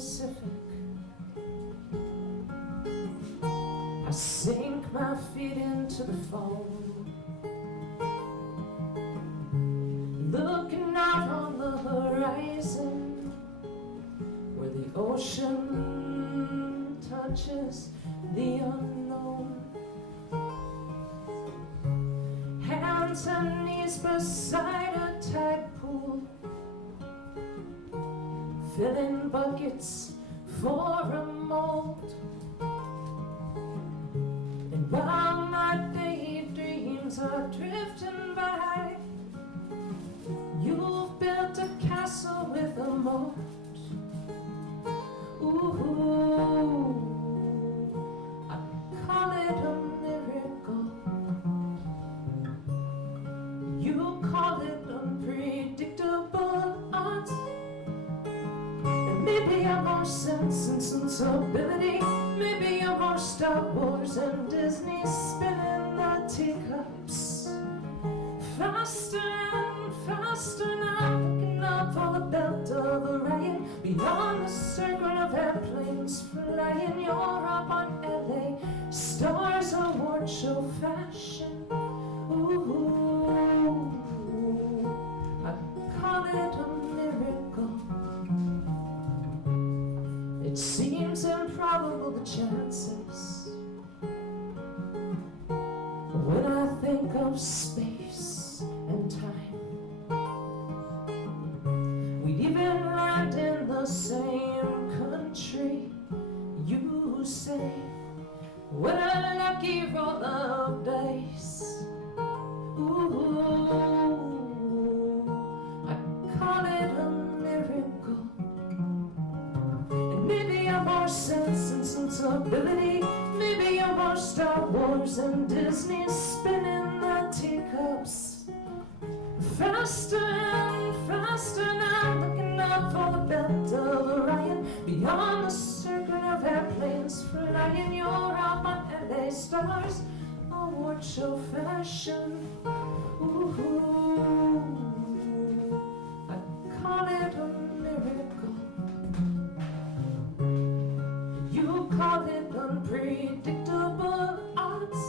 Pacific. I sink my feet into the foam, looking out on the horizon where the ocean touches the unknown. Hands and knees beside a tide pool, filling buckets for a mold. And while my daydreams are drifting by, you've built a castle with a moat. Ooh, I call it a miracle. You call it unpredictable odds. And maybe I'm more Sense and Sensibility. Maybe you're more Star Wars and Disney spinning the teacups. Faster and faster now, looking up for the belt of Orion, beyond the circle of airplanes flying. You're up on LA Stars award show fashion. Ooh, I call it a miracle. It seems improbable, the chances, when I think of space and time. We'd even land in the same country, you say. What a lucky roll of dice. Ooh, I call it a miracle. And maybe I'm more Sense and Sensibility. Maybe you're more Star Wars and Disney spinning the teacups. Faster and faster now, looking up for the belt of Orion, beyond the circle of airplanes flying. You're out on LA Stars award show fashion. Ooh, I call it a miracle. You call it unpredictable odds.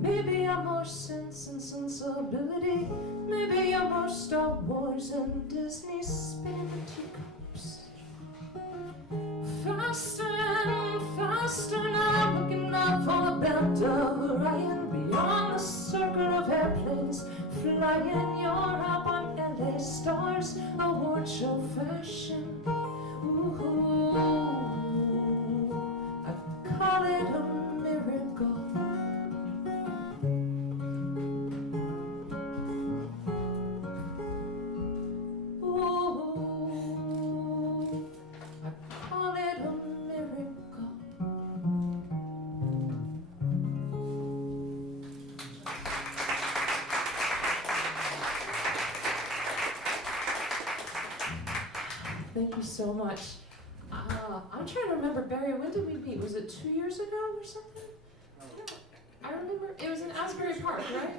Maybe I'm more Sense and Sensibility. Maybe I'm more Star Wars and Disney spinning the teacups. Faster and faster now, looking up for the belt of Orion, beyond the circle of airplanes flying. You're up on LA Stars award show fashion. Ooh, I call it a miracle. Thank you so much. I'm trying to remember, Barry, when did we meet? Was it 2 years ago or something? I remember, it was in Asbury Park, right?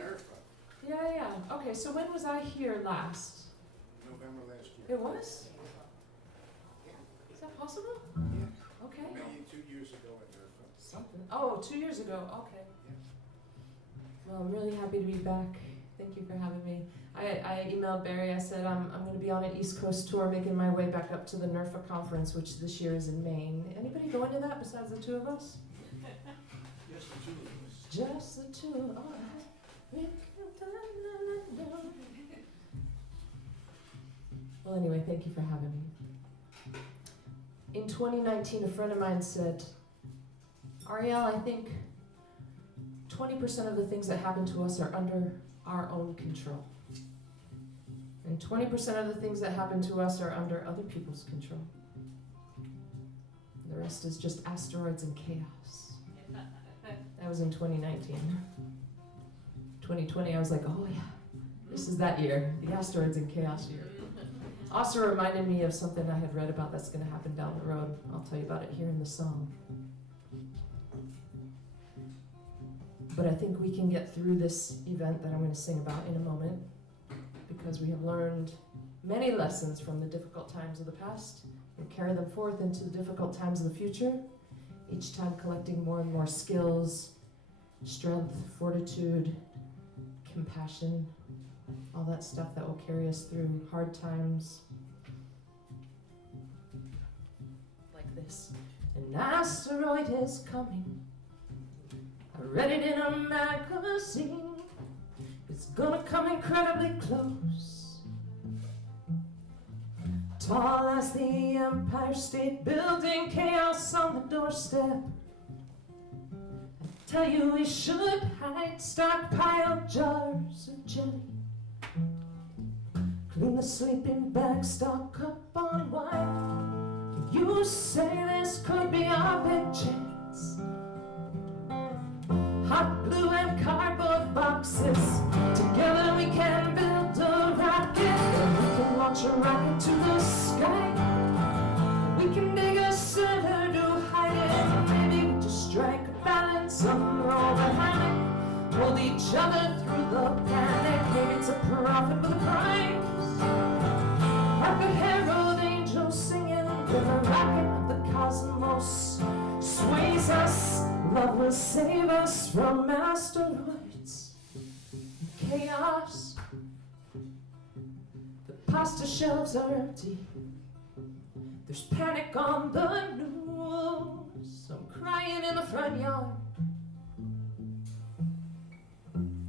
Yeah. Okay, so when was I here last? November last year. It was? Is that possible? Yeah. Okay. Maybe 2 years ago at NERFA. Something. Oh, 2 years ago. Okay. Yeah. Well, I'm really happy to be back. Thank you for having me. I emailed Barry, I said I'm going to be on an East Coast tour making my way back up to the NERFA conference, which this year is in Maine. Anybody going to that besides the two of us? Just the two of us. Just the two of us. Well, anyway, thank you for having me. In 2019, a friend of mine said, Arielle, I think 20% of the things that happen to us are under our own control. And 20% of the things that happen to us are under other people's control. And the rest is just asteroids and chaos. And That was in 2019. 2020, I was like, oh yeah, this is that year, the asteroids and chaos year. Also reminded me of something I had read about that's going to happen down the road. I'll tell you about it here in the song. But I think we can get through this event that I'm going to sing about in a moment, because we have learned many lessons from the difficult times of the past and carry them forth into the difficult times of the future, each time collecting more and more skills, strength, fortitude, compassion, all that stuff that will carry us through hard times. Like this. An asteroid is coming. I read it in a magazine. It's gonna come incredibly close. Tall as the Empire State Building, chaos on the doorstep. I tell you we should hide, stockpile jars of jelly. Clean the sleeping bag, stock up on wine. You say this could be our big chance. Hot glue and cardboard boxes, together we can build a rocket. And we can launch a rocket to the sky. We can dig a cellar to hide it. Maybe we just strike a balance, unroll the hammock, hold each other through the panic. Maybe it's a profit with a price. Like a herald angel singing, with the rocket of the cosmos sways us. Love will save us from asteroids and chaos. The pasta shelves are empty. There's panic on the news. I'm crying in the front yard,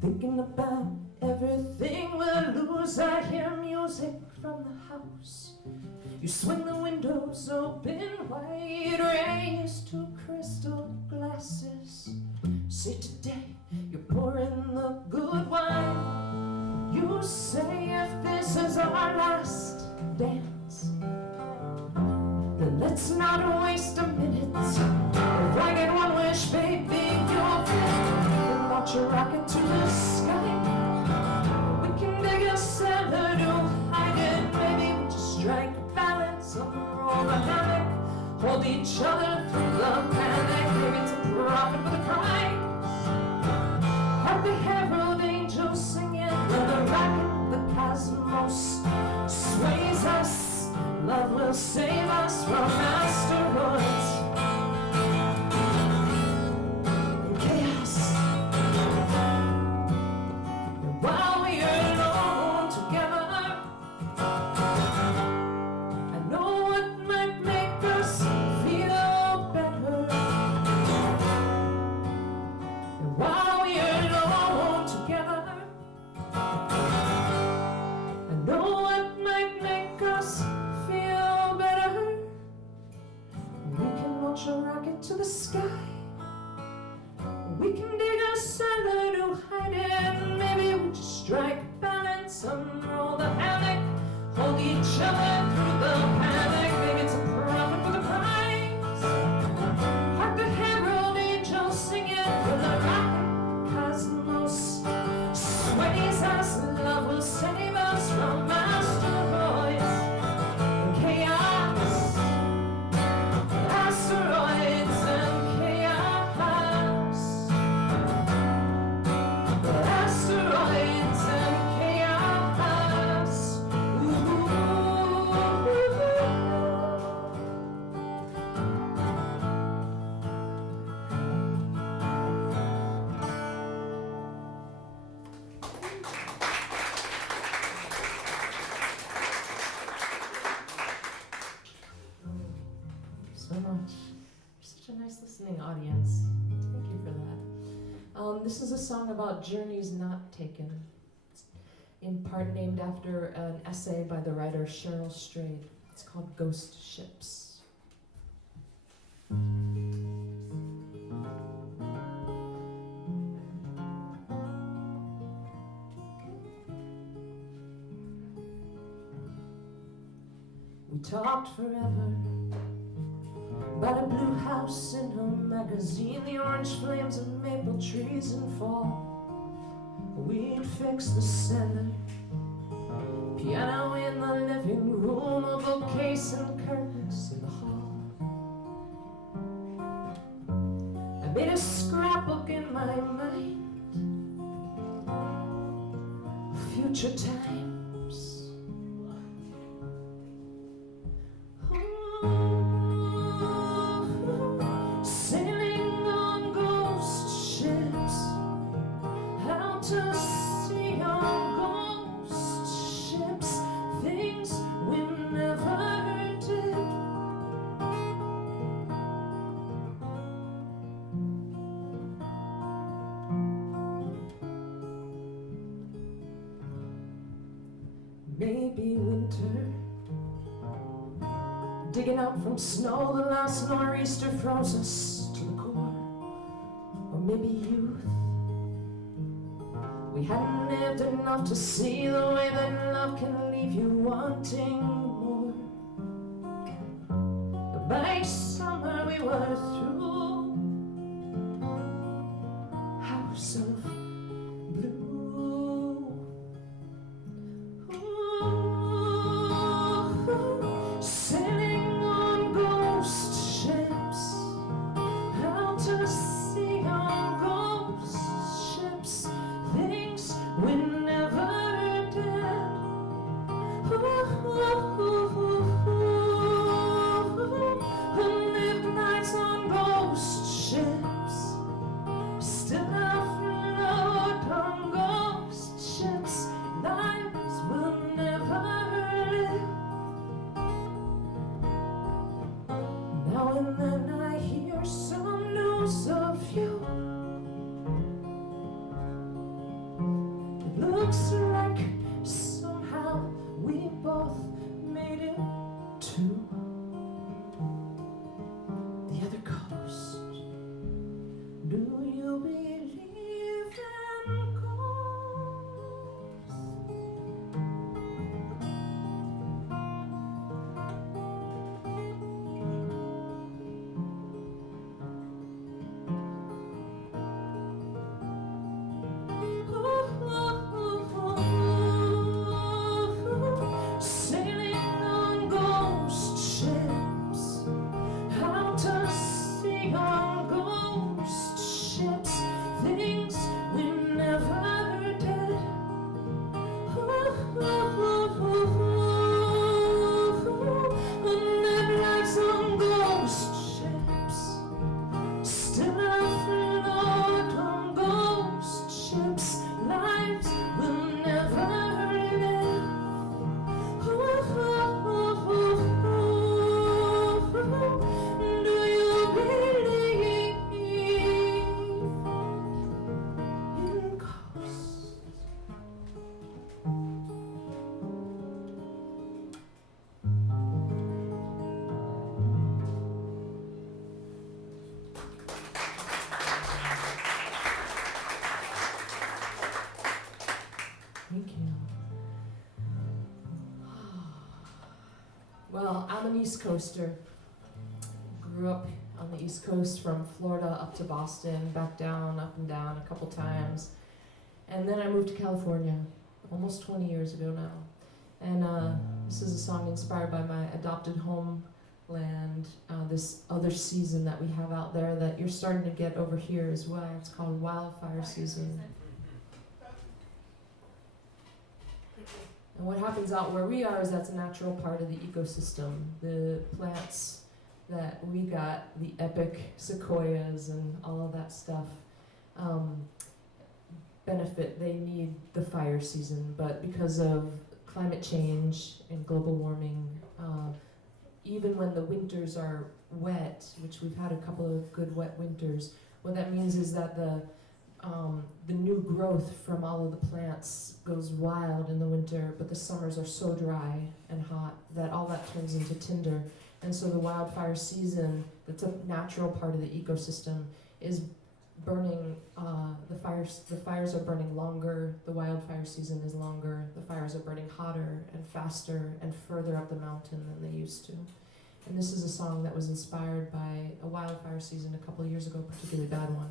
thinking about everything we'll lose. I hear music from the house. You swing the windows open wide, raised to crystal glasses. Say today you're pouring the good wine. You say if this is our last dance, then let's not waste a minute. If I get one wish, baby, you'll fit. We can launch a rocket to the sky. We can dig a cellar to hide it. Maybe we just strike a balance, unroll the hammock, hold each other through the panic. Maybe it's a profit with a price. Have the herald angels singing, when the rocket, the cosmos sways us. Love will save us from asteroids and chaos. And while we are alone together, I know what might make us feel better. And while we are alone together, I know what might make us feel better. We can launch a rocket to the sky. We can dig a cellar to hide it. Maybe we just strike a balance, unroll the hammock, hold each other through the panic. Maybe it's a profit with a price. Hark the herald angels singing, when the rocket cosmos sways us. Love will save us from asteroids and chaos. Asteroids and chaos. Asteroids and chaos. Ooh. So much. You're such a nice listening audience. Thank you for that. This is a song about journeys not taken. It's in part named after an essay by the writer Cheryl Strayed. It's called Ghost Ships. We talked forever, about a blue house in a magazine, the orange flames of maple trees in fall. We'd fix the cellar, piano in the living room, a bookcase and curtains in the hall. I made a scrapbook in my mind, future times. Sailing on ghost ships, out to sea on ghost ships, things we never did. Maybe winter, digging out from snow, the last nor'easter froze us to the core. Or maybe youth, we hadn't lived enough to see the way that love can leave you wanting more. But by summer we were through, house of blue. Sailing on ghost ships, out to sea on ghost ships, things we never did. Lived nights on ghost ships, still afloat on ghost ships, lives we'll never live. Now and then I hear some news of you. It looks like somehow we both made it to the other coast. Do you believe in ghosts? Sailing on ghost ships, out to sea on ghost ships, things we never did. Live lives on ghost ships, still afloat on ghost ships, lives we'll never live. Do you believe in ghosts? Thank you. Well, I'm an East Coaster. Grew up on the East Coast from Florida up to Boston, back down, up and down a couple times. And then I moved to California almost 20 years ago now. And this is a song inspired by my adopted homeland, this other season that we have out there that you're starting to get over here as well. It's called Wildfire Season. And what happens out where we are is that's a natural part of the ecosystem. The plants that we got, the epic sequoias and all of that stuff, benefit. They need the fire season, but because of climate change and global warming, even when the winters are wet, which we've had a couple of good wet winters, what that means is that the new growth from all of the plants goes wild in the winter, but the summers are so dry and hot that all that turns into tinder. And so the wildfire season, that's a natural part of the ecosystem, is burning, the fires are burning longer, the wildfire season is longer, the fires are burning hotter and faster and further up the mountain than they used to. And this is a song that was inspired by a wildfire season a couple of years ago, a particularly bad one.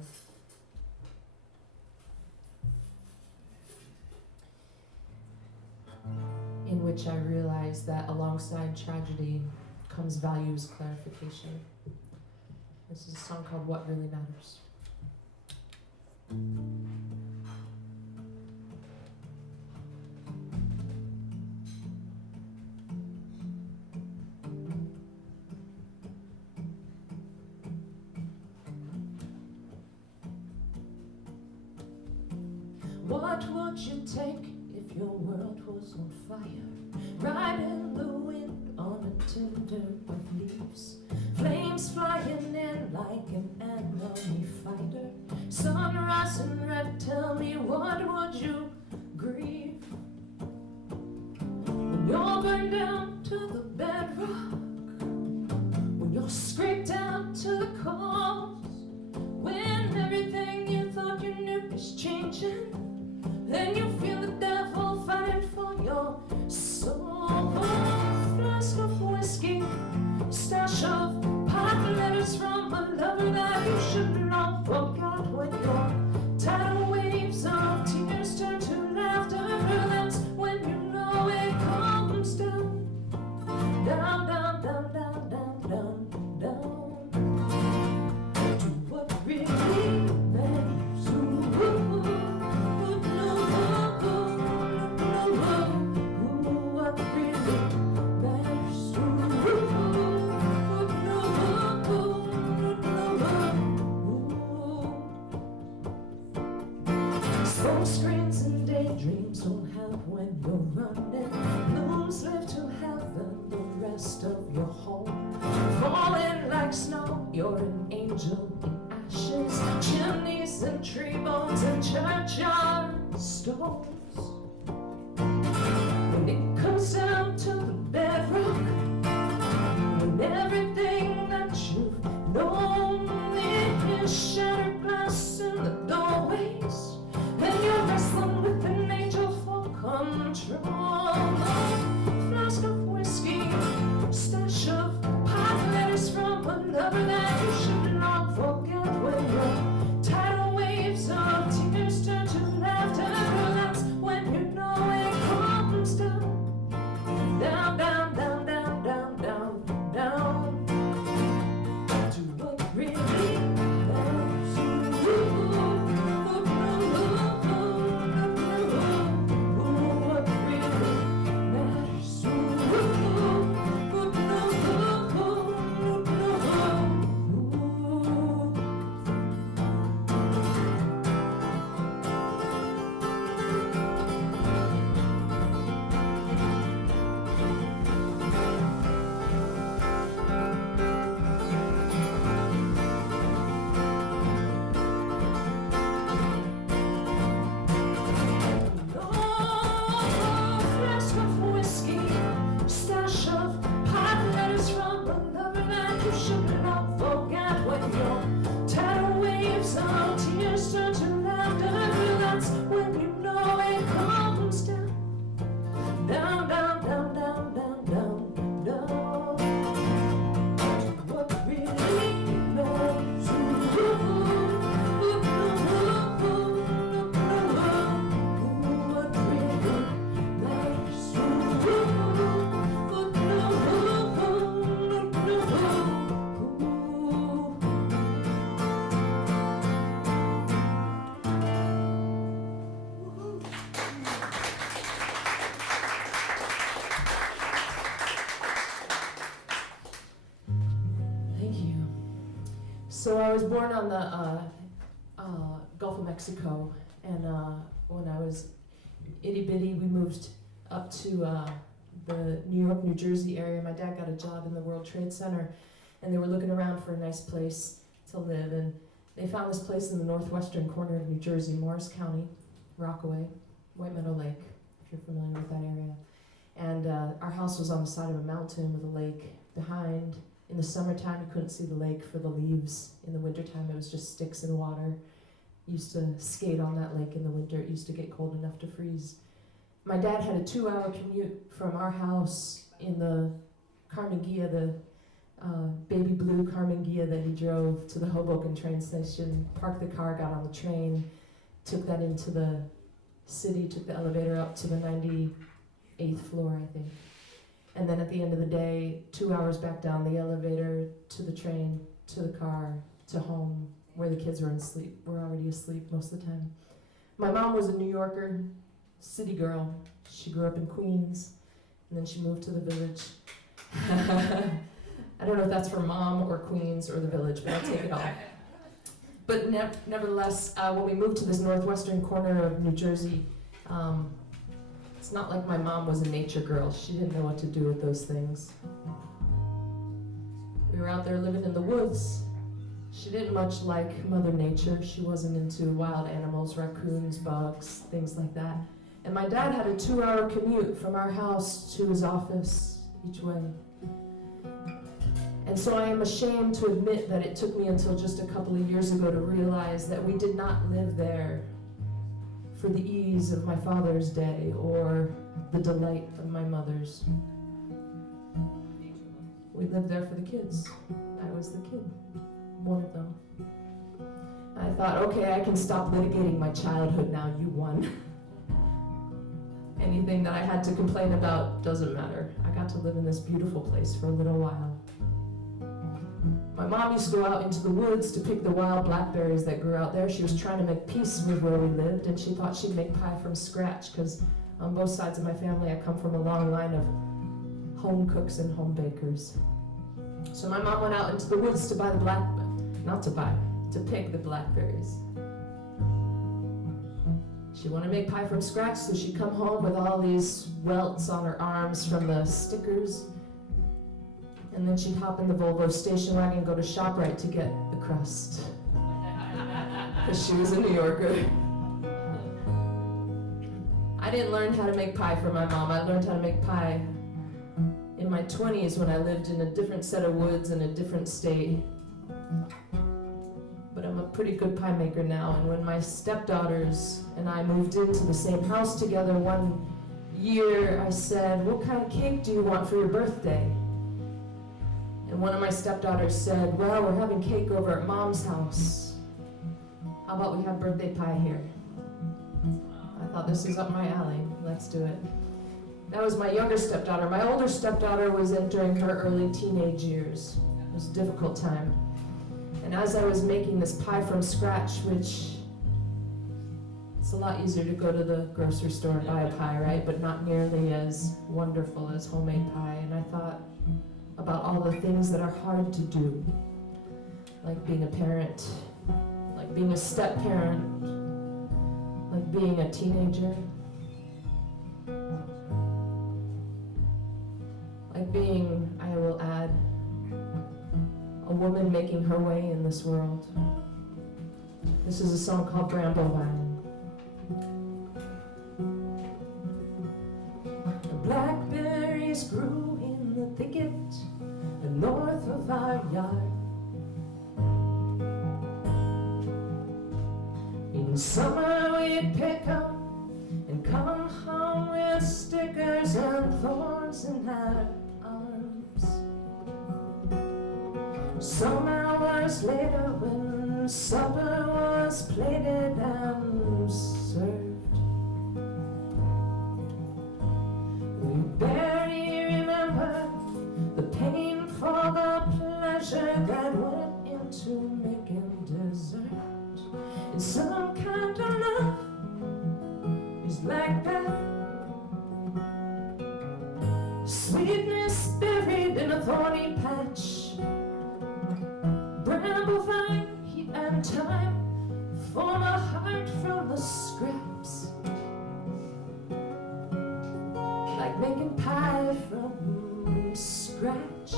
In which I realized that alongside tragedy comes values clarification. This is a song called What Really Matters. What would you take if your world was on fire? Right in the wind on a tinder with leaves, flames flying in like an enemy fighter. Sunrise in red, tell me what would you grieve? When you're burned down to the bedrock, when you're scraped down to the cause, when everything you thought you knew is changing, then you feel the devil fighting for your soul. A flask of whiskey, stash of pot letters from a lover that you should long forgot. When your tidal waves of tears turn to laughter, that's when you know it comes down, down, down, down, down, down, down, down, to what really matters. Smoke screens and daydreams don't help when you're running. Blooms live to heaven, the rest of your home falling like snow. You're an angel in ashes, chimneys and tree bones and churchyard stones. When it comes down to the bedrock, when everything that you've known is shattered glass in the doorways, then you're wrestling with an angel for control. A flask of whiskey, stash of pot letters from a lover that you should not forget. When your tidal waves of tears turn to laughter, that's when you know it comes down, down, down, down, down, down, down, down, to what really matters. What really matters. Flask of whiskey, stash of pot letters from a lover that you should not forget. When your tidal waves of tears turn to laughter, that's when you know it comes down, down, down, down, down, down, down, down, to what really matters. What really Thank you. So I was born on the Gulf of Mexico, and when I was itty bitty, we moved up to the New York, New Jersey area. My dad got a job in the World Trade Center, and they were looking around for a nice place to live, and they found this place in the northwestern corner of New Jersey, Morris County, Rockaway, White Meadow Lake, if you're familiar with that area. And our house was on the side of a mountain with a lake behind. In the summertime, you couldn't see the lake for the leaves. In the wintertime, it was just sticks and water. Used to skate on that lake in the winter. It used to get cold enough to freeze. My dad had a 2-hour commute from our house in the Carnegie, the baby blue Carmen Ghia that he drove to the Hoboken train station, parked the car, got on the train, took that into the city, took the elevator up to the 98th floor, I think. And then at the end of the day, 2 hours back down the elevator, to the train, to the car, to home, where the kids were already asleep most of the time. My mom was a New Yorker, city girl. She grew up in Queens, and then she moved to the village. I don't know if that's for mom or Queens or the village, but I'll take it all. But nevertheless, when we moved to this northwestern corner of New Jersey, it's not like my mom was a nature girl. She didn't know what to do with those things. We were out there living in the woods. She didn't much like Mother Nature. She wasn't into wild animals, raccoons, bugs, things like that. And my dad had a 2-hour commute from our house to his office each way. And so I am ashamed to admit that it took me until just a couple of years ago to realize that we did not live there for the ease of my father's day or the delight of my mother's. We lived there for the kids. I was the kid, one of them. I thought, okay, I can stop litigating my childhood now, you won. Anything that I had to complain about doesn't matter. I got to live in this beautiful place for a little while. My mom used to go out into the woods to pick the wild blackberries that grew out there. She was trying to make peace with where we lived, and she thought she'd make pie from scratch, because on both sides of my family, I come from a long line of home cooks and home bakers. So my mom went out into the woods to buy to pick the blackberries. She wanted to make pie from scratch, so she'd come home with all these welts on her arms from the stickers. And then she'd hop in the Volvo station wagon and go to ShopRite to get the crust. Because she was a New Yorker. I didn't learn how to make pie from my mom. I learned how to make pie in my 20s when I lived in a different set of woods in a different state. But I'm a pretty good pie maker now. And when my stepdaughters and I moved into the same house together one year, I said, "What kind of cake do you want for your birthday?" And one of my stepdaughters said, "Well, we're having cake over at Mom's house. How about we have birthday pie here?" I thought, this is up my alley. Let's do it. That was my younger stepdaughter. My older stepdaughter was entering her early teenage years. It was a difficult time. And as I was making this pie from scratch, which it's a lot easier to go to the grocery store and buy a pie, right? But not nearly as wonderful as homemade pie. And I thought about all the things that are hard to do, like being a parent, like being a step-parent, like being a teenager, like being, I will add, a woman making her way in this world. This is a song called Bramblevine. The blackberries grew in the thicket north of our yard. In summer we'd pick up and come home with stickers and thorns in our arms. Some hours later, when supper was plated and served, we barely remember the pain for the pleasure that went into making dessert. And some kind of love is like that, sweetness buried in a thorny patch, bramblevine, heat and time, form a heart from the scraps, like making pie from scratch.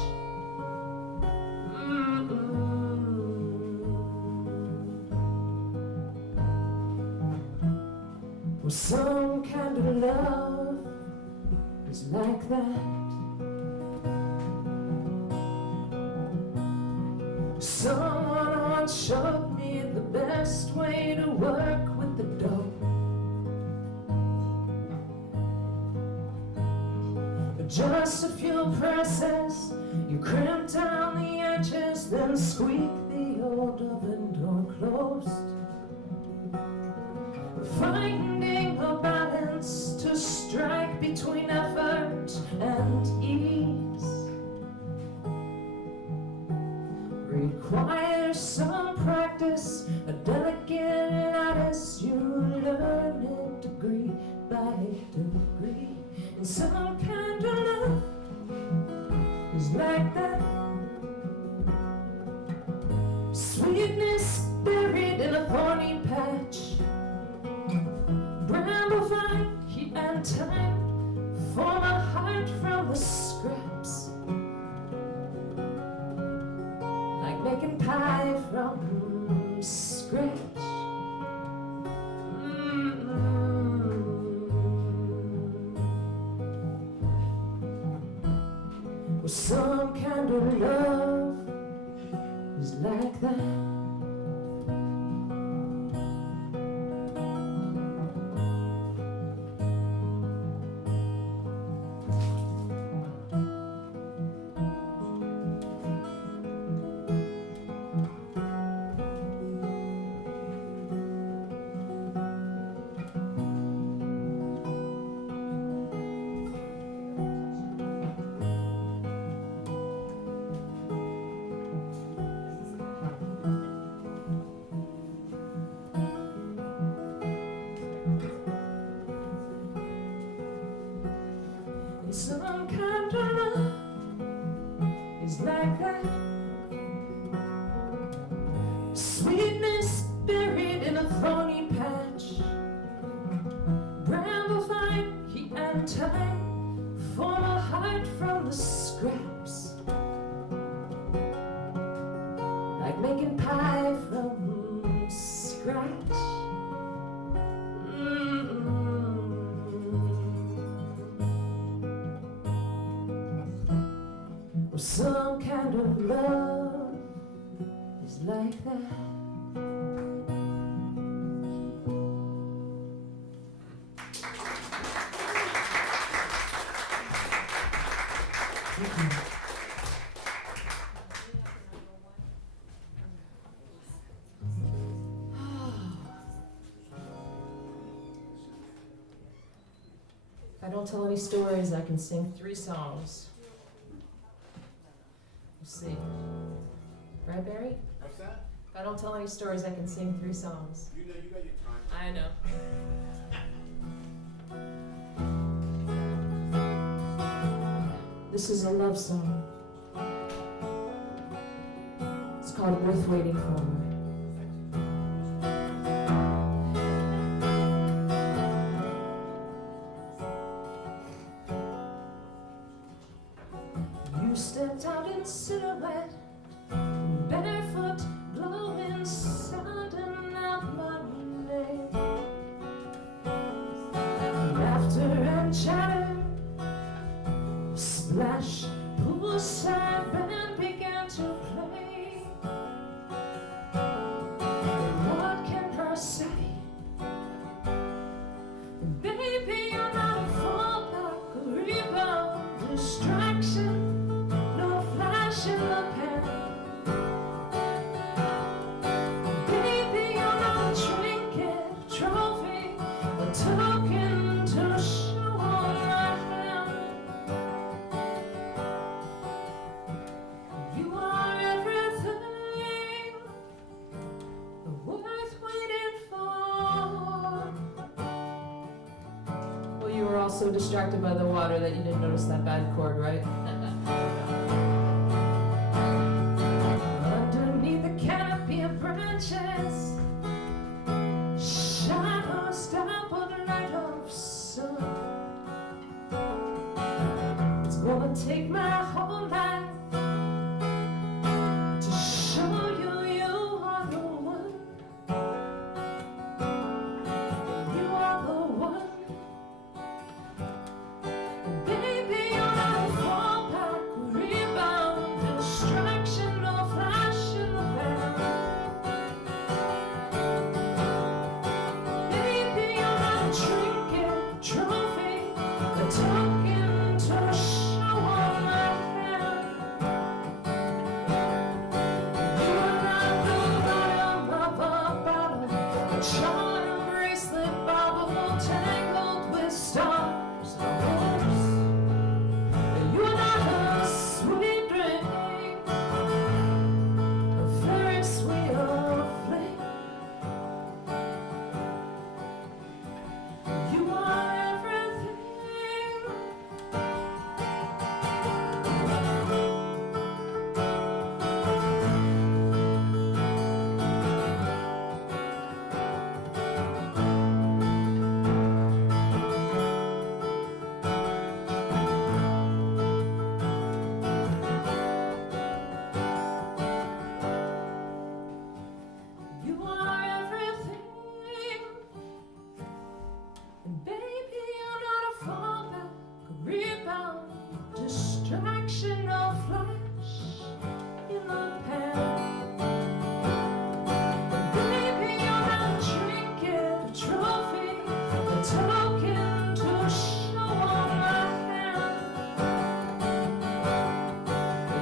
Well, some kind of love is like that. Someone once showed me the best way to work with the dough. Just a few presses, you crimp down the edges, then squeak the old oven door closed. Finding a balance to strike between effort and ease requires some practice, a delicate artist. You learn it degree by degree. And some kind of love is like that. Sweetness buried in a thorny patch. Bramble vine, heat and time, form a heart from the scraps. Like making pie from scratch. Well, some kind of love is like that. Some kind of love is like that. Sweetness buried in a thorny patch. Bramble vine, heat and time, form a heart from the scraps. Like making pie from scratch. Some kind of love is like that. If I don't tell any stories, I can sing 3 songs. Let's see. Right, Barry? What's that? If I don't tell any stories, I can sing 3 songs. You know, you got your time. I know. This is a love song. It's called Worth Waiting For. You stepped out in silhouette, barefoot, glowing, sounding out my name. Laughter and chatter, splash, poolside band began to play. What can I say? Baby, you're not a fallback, a rebound, distraction. In the pen. Baby, you're not a trinket, trophy, a token to show on my hand. You are everything worth waiting for. Well, you were all so distracted by the water that you didn't notice that bad chord, right? Shadows stop on the light of sun. It's gonna take my whole life to show you you are the one. You are the one. Baby, you're not a fallback, rebound, distraction, no flash in the pan. Trinket, trophy, a token to show. reflection of flesh in the pan. Baby, you're a trinket, a trophy, a token to show on my hand.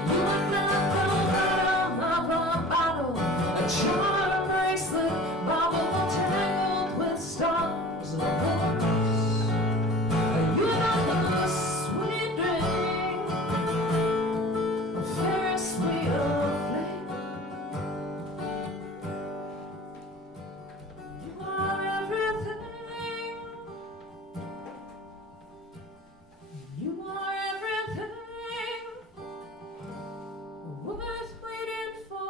You are not the bottom of a bottle, a charm bracelet, bauble tangled with stars and roses. You are not the sweet drink, a Ferris wheel flame. You are everything. You are everything worth waiting for.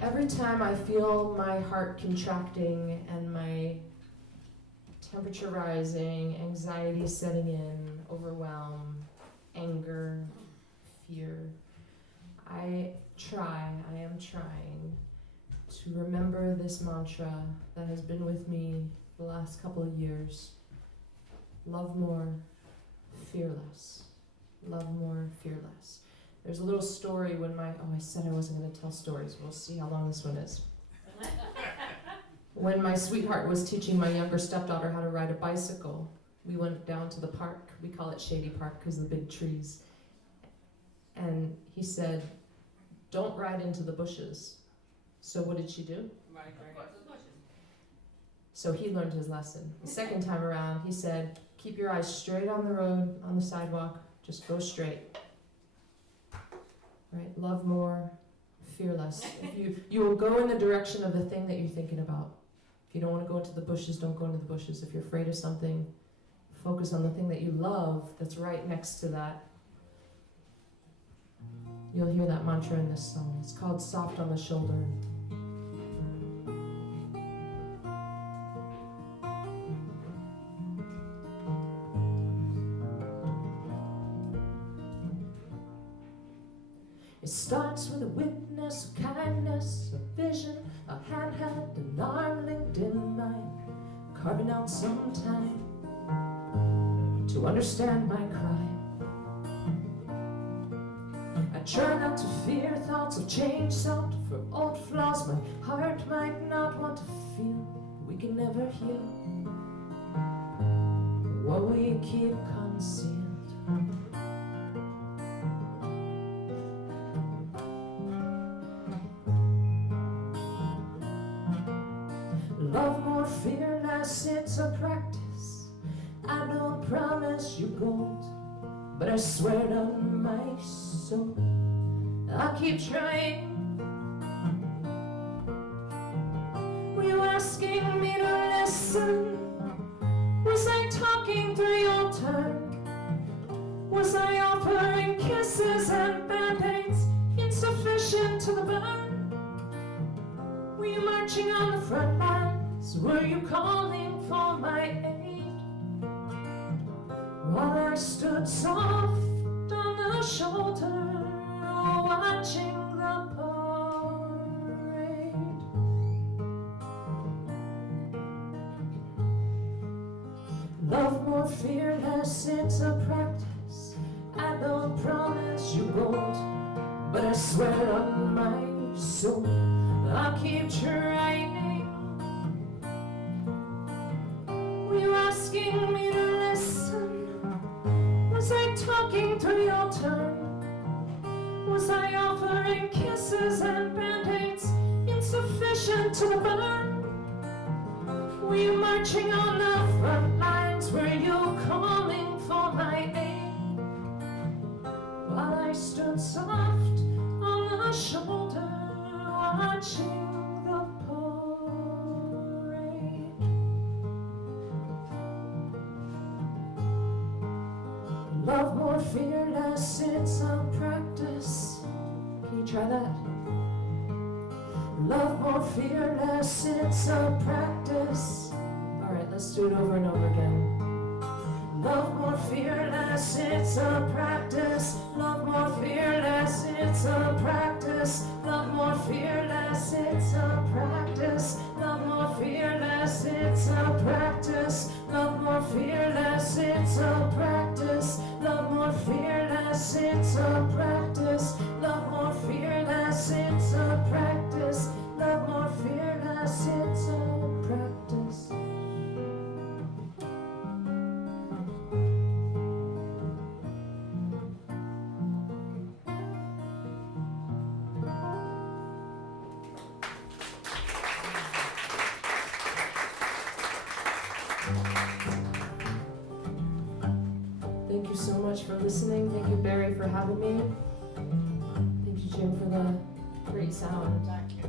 Every time I feel my heart contracting and my temperature rising, anxiety setting in, overwhelm, anger, fear, I am trying to remember this mantra that has been with me the last couple of years. Love more, fear less. Love more, fear less. There's a little story when I said I wasn't going to tell stories. We'll see how long this one is. When my sweetheart was teaching my younger stepdaughter how to ride a bicycle, we went down to the park. We call it Shady Park because of the big trees. And he said, don't ride into the bushes. So what did she do? Right into the bushes. So he learned his lesson. The second time around, he said, keep your eyes straight on the road, on the sidewalk. Just go straight. Right? Love more, fear less. If you will go in the direction of the thing that you're thinking about. If you don't want to go into the bushes, don't go into the bushes. If you're afraid of something, focus on the thing that you love that's right next to that. You'll hear that mantra in this song. It's called Soft on the Shoulder. It starts with a witness, a kindness, a vision, a hand held, an arm linked in mine, carving out some time to understand my crime. I try not to fear thoughts of change, sought for old flaws my heart might not want to feel. We can never heal what we keep concealed. Love more, fear less, it's a practice. I don't promise you gold, but I swear it on my soul, I'll keep trying. Were you asking me to listen? Was I talking through your tongue? Was I offering kisses and band-aids insufficient to the burn? Were you marching on the front lines? Were you calling for my aid? While I stood soft on the shoulder, watching the parade. Love more, fear less, it's a practice. I don't promise you gold, but I swear on my soul, I'll keep trying. Were you asking me to listen? Was I talking through your tongue? Was I offering kisses and band-aids insufficient to the burn? Were you marching on the front lines? Were you calling for my aid? While I stood soft on the shoulder, watching the parade. Love more, fear less, it's a practice. Can you try that? Love more, fear less, it's a practice. Alright, let's do it over and over again. Love more fearless, it's a practice. Love more fearless, it's a practice. Love more fearless, it's a practice. Love more fearless, it's a practice. Love more fearless, it's a practice. Love more fearless, it's a practice. Love more fearless, it's a practice. Love more fearless, it's a practice. Thank you so much for listening. Thank you, Barry, for having me. Thank you, Jim, for the great sound. Thank you.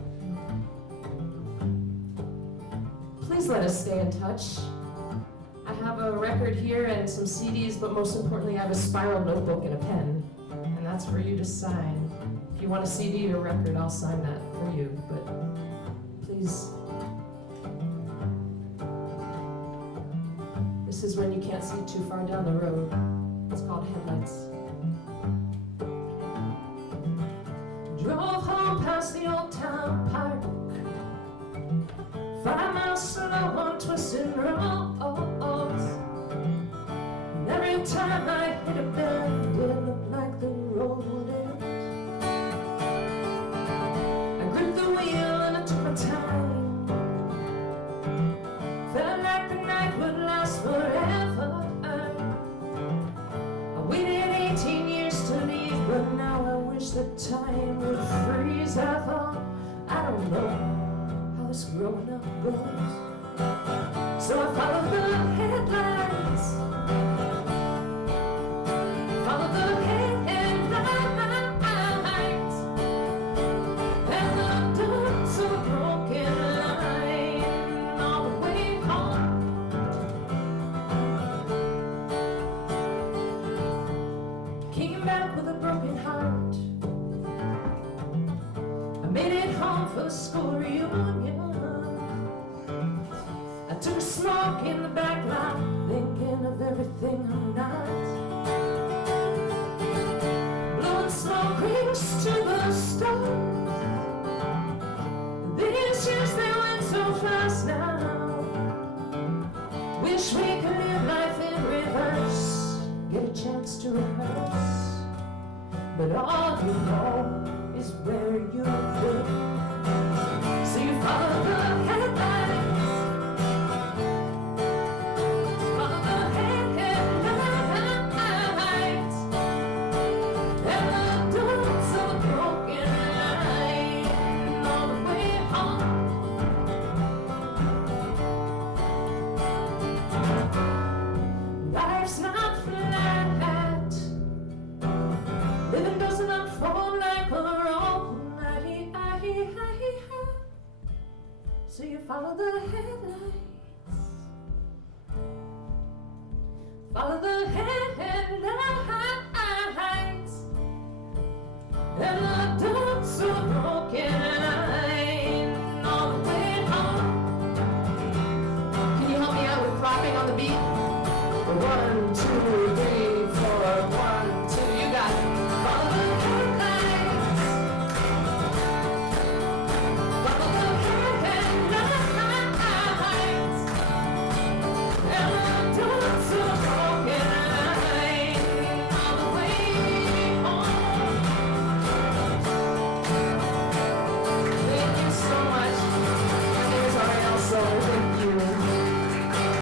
Please let us stay in touch. I have a record here and some CDs, but most importantly, I have a spiral notebook and a pen, and that's for you to sign. If you want a CD or record, I'll sign that for you, but please. This is when you can't see too far down the road. It's called Headlights. Drove home past the old town park, 5 miles slow on twisted roads. And every time I hit a bend, it looked like the road would end. I gripped the wheel and I took my time. Felt like the night would last forever. I waited 18 years to leave, but now I wish that time would freeze. I thought, I don't know how this growing up goes, so I followed the headlights. Follow the headlights, and the dots of a broken line all the way home. Came back with a broken heart. I made it home for the school reunion. I took a smoke in the back lot, thinking of everything I'm not. Blowing smoke rings to the stars. These years they went so fast now. Wish we could live life in reverse, get a chance to rehearse. But all you know is where you live. So you follow the headlights. Follow the headlights. And the dots of a broken line all the way home. Life's not flat. Living doesn't unfold like a rope. So you follow the headlights. Follow the headlights. And the dots of a broken line all the way home. Can you help me out with clapping on the beat? 1, 2,